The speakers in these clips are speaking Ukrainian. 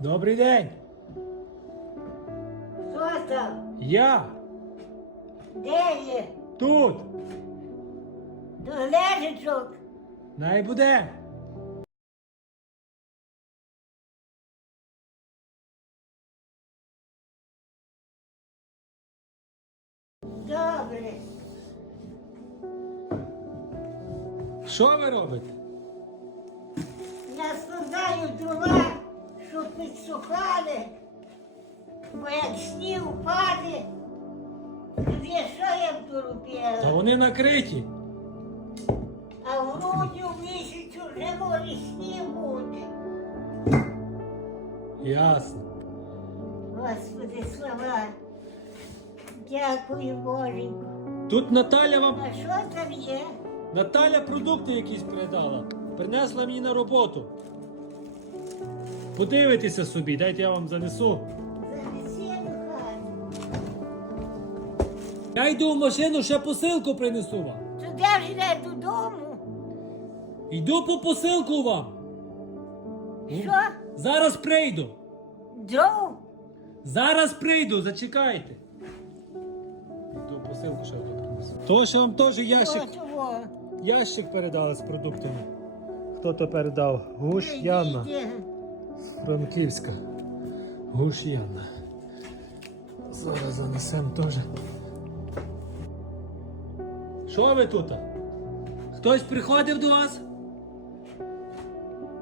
Добрий день. Хто там? Я Де є? тут. До лежачок. Най буде. Добре. Що ви робите? Я складаю дрова, щоб бо як сніг впаде, тоді що я б Та вони накриті. А в грудню місяцю вже може сніг бути. Ясно. Господи, слава. Дякую, Боженьку. Тут Наталя вам. А що там є? Наталя продукти якісь передала. Принесла мені на роботу. Подивитися собі, дайте я вам занесу. Я йду в машину, ще посилку принесу вам. То де ж йде додому? Йду по посилку вам. Що? Зараз прийду. Дров? Зараз прийду, зачекайте. Йду посилку ще одну принесу. То ще вам теж ящик, Що того? ящик передали з продуктами. Хто то передав? Гуш Янна. Йдіть. Франківська. Гуш Янна. Зараз занесемо теж. Що ви тут? Хтось приходив до вас?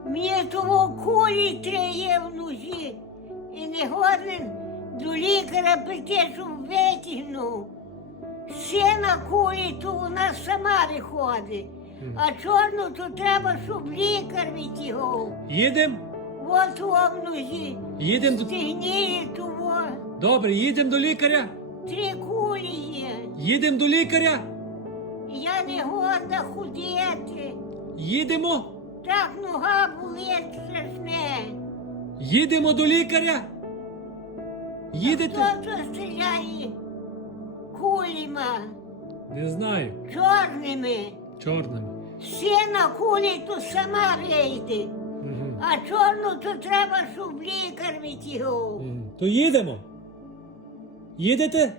Мені того кулі триє в нозі. І не годен до лікаря прийти, щоб витягнув. Ще на кулі, то вона сама виходить. А чорну то треба, щоб лікар витягав. Їдемо? Нозі. Їдемо до. Стигніє того. Добре, їдемо до лікаря. Три кулі є. Їдемо до лікаря. Я не годна ходити. Їдемо. Так нога болить страшне. Їдемо до лікаря. Їдете? Хто то стріляє куліма, Не знаю. чорними. Чорними. Ще на кулі то сама вийде. А чорну то треба, щоб лікар витягав. То їдемо. Їдете?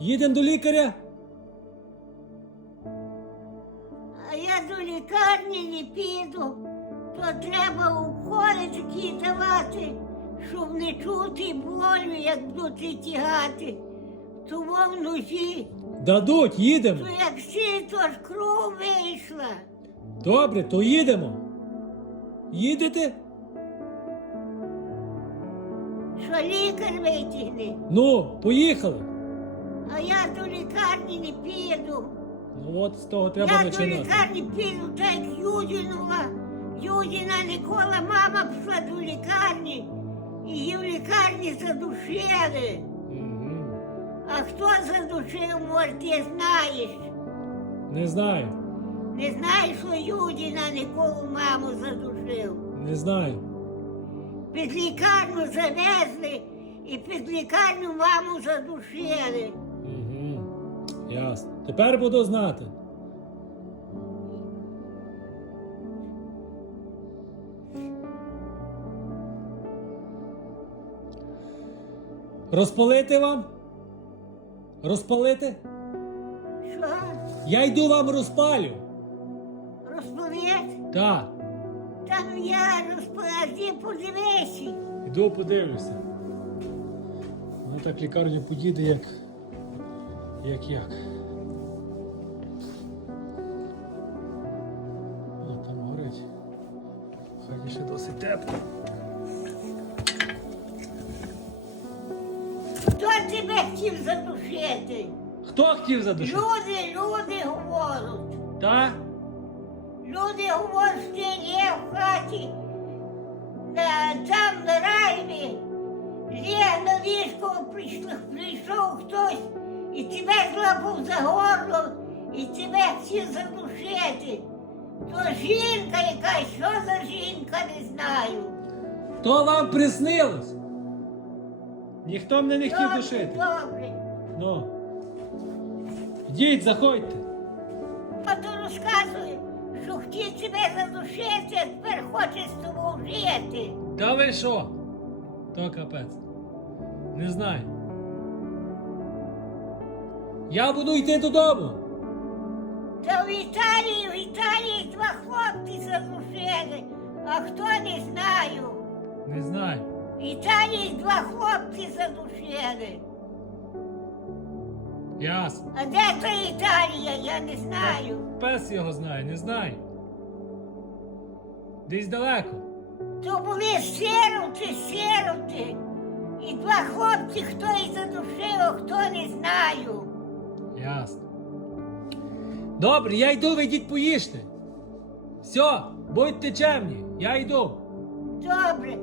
Їдемо до лікаря. А я до лікарні не піду. То треба уколи такі давати, щоб не чути болю, як будуть тягати. Тому в нозі, Дадуть, їдемо. то як всі, ж кров вийшла. Добре, то їдемо. Їдете? Що лікар витягне, Ну, поїхали. а я до лікарні не піду. Ну от з того треба я до починати. лікарні піду, так як Юдінова. Юдіна Нікола, мама пішла до лікарні, її в лікарні задушили. Мгм. А хто задушив, може, ти знаєш. Не знаю. Не знаєш, що Юдіна Ніколу маму задушив. Не знаю. Під лікарню завезли і під лікарню маму задушили. Угу. Ясно. Тепер буду знати. Розпалити вам? Розпалити? Що? Я йду вам розпалю. Так. Там я розповіді, подивися. Іду подивлюся. Ну так лікарню поїде як. Як як. О, там горить. Хай ще досить тепло. Хто тебе хотів задушити? Хто хотів задушити? Люди, люди говорять. Та? Люди що є в хаті, там на райві, є на ліжко прийшов, хтось і тебе злапав за горло, і тебе хотів задушити. То жінка якась, що за жінка, не знаю. То вам приснилось? Ніхто мене не хотів Добре, душити. Добре. Ну. Йдіть, заходьте. А то розказує, хотів тебе задушити, а тепер хоче з тобою жити. Та ви що? То капець. Не знаю. Я буду йти додому. Та в Італії, в Італії два хлопці задушили, а хто не знаю. Не знаю. В Італії два хлопці задушили. Ясно. А де то Італія, я не знаю. Пес його знає, не знаю. Десь далеко. То були сироти, сироти. І два хлопці, хто і задушив, а хто не знаю. Ясно. Добре, я йду, ви йдіть поїжте. Все, будьте чемні, я йду. Добре.